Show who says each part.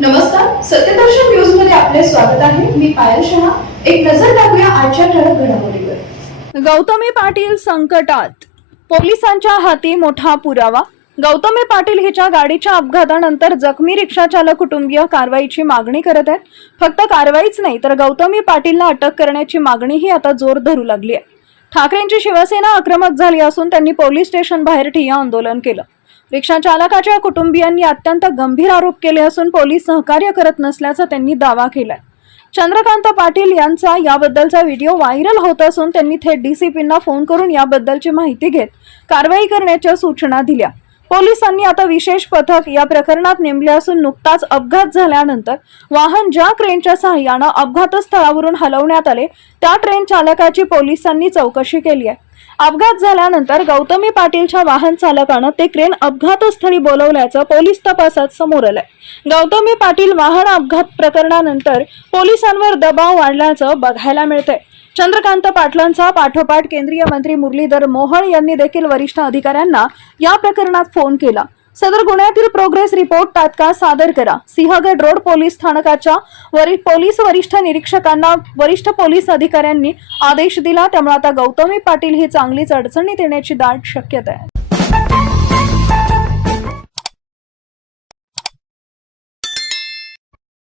Speaker 1: नमस्कार सत्यदर्शन न्यूजमध्ये आपले स्वागत आहे. मी पायल शहा. एक नजर टाकूया आजच्या ठळक घडामोडीवर.
Speaker 2: गौतमी पाटील संकटात. पोलिसांच्या हाती मोठा पुरावा. गौतमी पाटील हिच्या गाडीच्या अपघातानंतर जखमी रिक्षा चालक कुटुंबीय कारवाईची मागणी करत आहेत. फक्त कारवाईच नाही तर गौतमी पाटीलला अटक करण्याची मागणीही आता जोर धरू लागली आहे. ठाकरेंची शिवसेना आक्रमक झाली असून त्यांनी पोलीस स्टेशन बाहेर ठिय्या आंदोलन केलं. रिक्षा चालकाच्या कुटुंबियांनी अत्यंत गंभीर आरोप केले असून पोलीस सहकार्य करत नसल्याचा त्यांनी दावा केलाय. चंद्रकांत पाटील यांचा याबद्दलचा व्हिडिओ व्हायरल होत असून त्यांनी थेट डीसीपींना फोन करून याबद्दलची माहिती घेत कारवाई करण्याच्या सूचना दिल्या. पोलिसांनी आता विशेष पथक या प्रकरणात नेमले असून नुकताच अपघात झाल्यानंतर वाहन ज्या क्रेनच्या सहाय्यानं अपघातस्थळावरून हलवण्यात आले त्या ट्रेन चालकाची पोलिसांनी चौकशी केली आहे. अपघात झाल्यानंतर गौतमी पाटीलच्या वाहन चालकानं ते क्रेन अपघातस्थळी बोलवल्याचं पोलीस तपासात समोर आलंय. गौतमी पाटील वाहन अपघात प्रकरणानंतर पोलिसांवर दबाव वाढल्याचं बघायला मिळतंय. चंद्रकांत पाटलांचा पाठोपाठ केंद्रीय मंत्री मुरलीधर मोहोळ यांनी देखील वरिष्ठ अधिकाऱ्यांना या प्रकरणात फोन केला. सदर गुन्ह्यातील प्रोग्रेस रिपोर्ट तात्काळ सादर करा. सिंहगड रोड पोलीस स्थानकाच्या वरि पोलीस वरिष्ठ निरीक्षकांना वरिष्ठ पोलीस अधिकाऱ्यांनी आदेश दिला. त्यामुळे आता गौतमी पाटील ही चांगलीच अडचणीत येण्याची दाट शक्यता आहे.